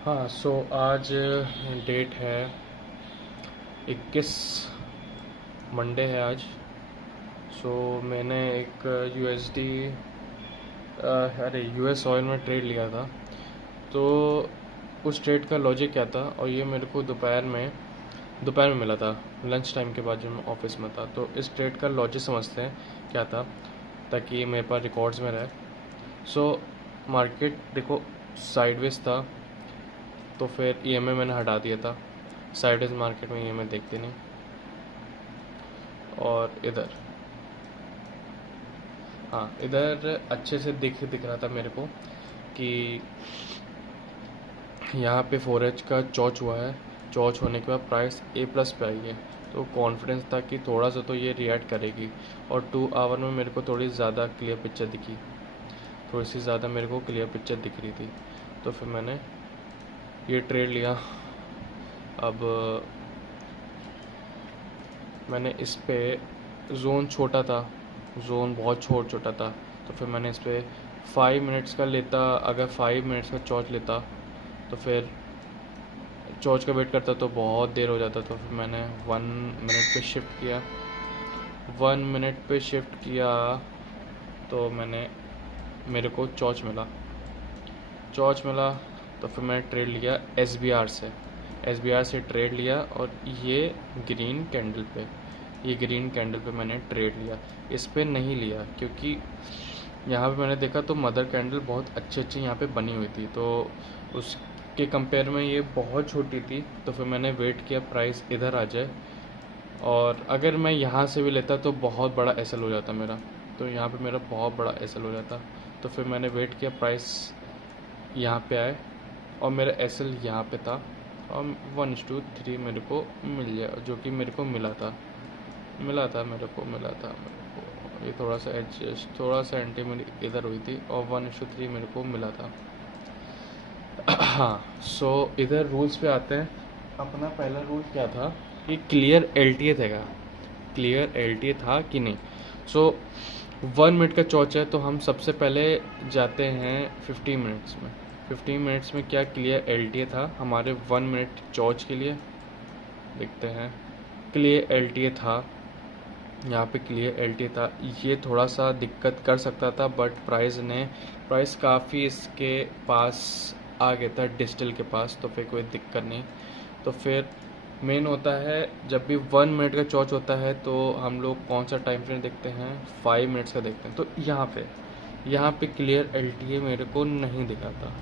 हाँ, सो आज डेट है 21, मंडे है आज। सो मैंने एक यूएसडी अरे यूएस ऑयल में ट्रेड लिया था। तो उस ट्रेड का लॉजिक क्या था, और ये मेरे को दोपहर में मिला था, लंच टाइम के बाद जब मैं ऑफिस में था। तो इस ट्रेड का लॉजिक समझते हैं क्या था, ताकि मेरे पास रिकॉर्ड्स में रहे। सो मार्केट देखो साइडवेज था, तो फिर ईएमए मैंने हटा दिया था। साइडवेज मार्केट में ईएमए देखते नहीं। और इधर, हाँ इधर अच्छे से दिख रहा था मेरे को कि यहाँ पे फोरेज का चौच हुआ है। चौच होने के बाद प्राइस ए प्लस पे आई है, तो कॉन्फिडेंस था कि थोड़ा सा तो ये रिएक्ट करेगी। और 2 आवर में मेरे को थोड़ी ज़्यादा क्लियर पिक्चर दिखी, थोड़ी सी ज़्यादा मेरे को क्लियर पिक्चर दिख रही थी। तो फिर मैंने ये ट्रेड लिया। अब मैंने इस पे जोन छोटा था, जोन बहुत छोटा था। तो फिर मैंने इस पे 5 मिनट्स का लेता, अगर 5 मिनट्स का चौच लेता तो फिर चौच का वेट करता तो बहुत देर हो जाता। तो फिर मैंने 1 मिनट पे शिफ्ट किया। 1 मिनट पे शिफ्ट किया तो मेरे को चौच मिला। तो फिर मैंने ट्रेड लिया एस बी आर से ट्रेड लिया। और ये ग्रीन कैंडल पे मैंने ट्रेड लिया। इस पे नहीं लिया क्योंकि यहाँ पे मैंने देखा तो मदर कैंडल बहुत अच्छी यहाँ पे बनी हुई थी, तो उसके कंपेयर में ये बहुत छोटी थी। तो फिर मैंने वेट किया प्राइस इधर आ जाए, और अगर मैं यहाँ से भी लेता तो बहुत बड़ा एसएल हो जाता मेरा। तो यहाँ पे मेरा बहुत बड़ा एसएल हो जाता। तो फिर मैंने वेट किया प्राइस यहाँ पे आए, और मेरा एसएल यहाँ पे था, और 1:3 मेरे को मिल गया, जो कि मेरे को मिला था। ये थोड़ा सा एंटी मेरी इधर हुई थी, और 1:3 मेरे को मिला था। हाँ, सो इधर रूल्स पे आते हैं। अपना पहला रूल क्या था कि क्लियर एलटीए था कि नहीं। सो 1 मिनट का चौच है, तो हम सबसे पहले जाते हैं 15 मिनट्स में। 15 मिनट्स में क्या क्लियर एलटीए था हमारे 1 मिनट चौच के लिए, देखते हैं। क्लियर एलटीए था, यहाँ पे क्लियर एलटीए था। ये थोड़ा सा दिक्कत कर सकता था, बट प्राइस काफ़ी इसके पास आ गया था, डिजिटल के पास। तो फिर कोई दिक्कत नहीं। तो फिर मेन होता है, जब भी 1 मिनट का चौच होता है तो हम लोग कौन सा टाइम फ्रेम देखते हैं, 5 मिनट्स का देखते हैं। तो यहाँ पे क्लियर एलटीए मेरे को नहीं दिखा था।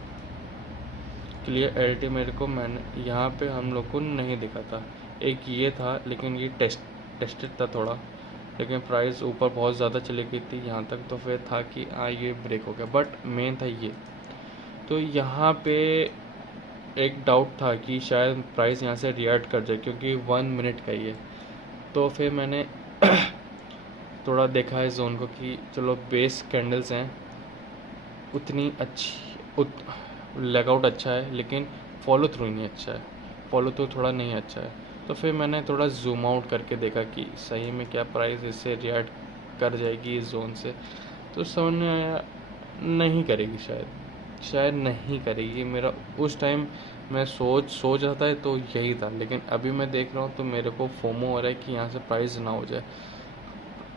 क्लियर एलटीए मेरे को मैंने यहाँ पे हम लोग को नहीं दिखा था। एक ये था, लेकिन ये टेस्टेड था थोड़ा, लेकिन प्राइस ऊपर बहुत ज़्यादा चली गई थी यहाँ तक। तो फिर था कि हाँ ये ब्रेक हो गया, बट मेन था ये। तो यहाँ पे एक डाउट था कि शायद प्राइस यहाँ से रिएक्ट कर जाए, क्योंकि 1 मिनट का ही है। तो फिर मैंने थोड़ा देखा इस जोन को कि चलो बेस कैंडल्स हैं, उतनी अच्छी लेगआउट अच्छा है, लेकिन फॉलो थ्रू नहीं अच्छा है, फॉलो थ्रू थोड़ा नहीं अच्छा है। तो फिर मैंने थोड़ा जूम आउट करके देखा कि सही में क्या प्राइस इससे रिएक्ट कर जाएगी इस जोन से। तो समझ में आया नहीं करेगी, शायद नहीं करेगी। मेरा उस टाइम मैं सोच रहा था तो यही था, लेकिन अभी मैं देख रहा हूँ तो मेरे को फोमो हो रहा है कि यहाँ से प्राइस ना हो जाए।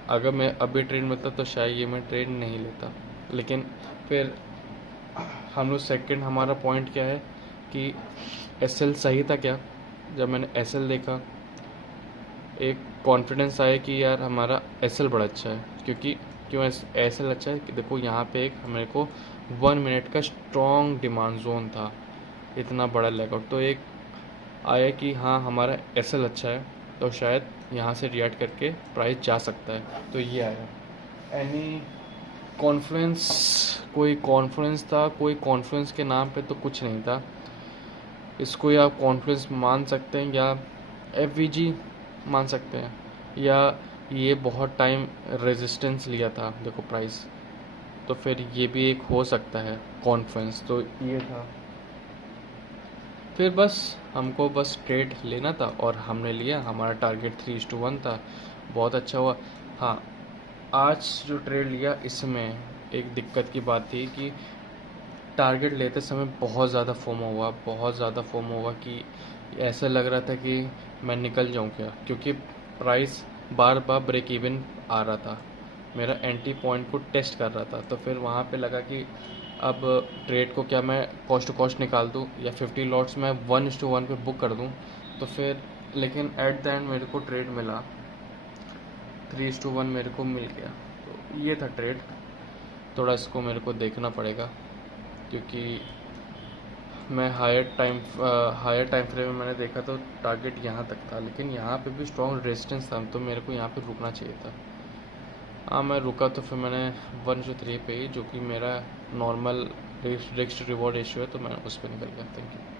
अगर मैं अभी ट्रेड मिलता तो शायद ये मैं ट्रेड नहीं लेता। लेकिन फिर हम लोग सेकंड, हमारा पॉइंट क्या है कि एसएल सही था क्या। जब मैंने एसएल देखा, एक कॉन्फिडेंस आया कि यार हमारा एसएल बड़ा अच्छा है। क्यों एसएल अच्छा है कि देखो यहाँ पे एक मेरे को 1 मिनट का स्ट्रॉन्ग डिमांड जोन था, इतना बड़ा लेगआउट। तो एक आया कि हाँ हमारा एसएल अच्छा है, तो शायद यहाँ से रिएक्ट करके प्राइस जा सकता है। तो ये आया। एनी कॉन्फ्लुएंस, कोई कॉन्फ्लुएंस था, कोई कॉन्फ्लुएंस के नाम पे तो कुछ नहीं था। इसको या आप कॉन्फ्लुएंस मान सकते हैं, या एफवीजी मान सकते हैं, या ये बहुत टाइम रेजिस्टेंस लिया था देखो प्राइस। तो फिर ये भी एक हो सकता है कॉन्फ्लुएंस। तो ये था। फिर हमको बस ट्रेड लेना था, और हमने लिया। हमारा टारगेट 3:1 था, बहुत अच्छा हुआ। हाँ, आज जो ट्रेड लिया इसमें एक दिक्कत की बात थी कि टारगेट लेते समय बहुत ज़्यादा फोमो हुआ कि ऐसा लग रहा था कि मैं निकल जाऊं क्या, क्योंकि प्राइस बार बार ब्रेक इवन आ रहा था, मेरा एंट्री पॉइंट को टेस्ट कर रहा था। तो फिर वहाँ पे लगा कि अब ट्रेड को क्या मैं कॉस्ट टू कॉस्ट निकाल दूँ या 50 लॉट्स मैं 1:1 पे बुक कर दूँ। तो फिर लेकिन एट द एंड मेरे को ट्रेड मिला, 3:1 मेरे को मिल गया। तो ये था ट्रेड। थोड़ा इसको मेरे को देखना पड़ेगा, क्योंकि मैं हायर टाइम फ्रेम में मैंने देखा तो टारगेट यहाँ तक था, लेकिन यहाँ पे भी स्ट्रॉन्ग रेजिस्टेंस था, तो मेरे को यहाँ पे रुकना चाहिए था। हाँ, मैं रुका तो फिर मैंने 1:3 पे ही, जो कि मेरा नॉर्मल रिस्क रिवॉर्ड रेशियो है, तो मैं उस पर निकल गया। Thank you.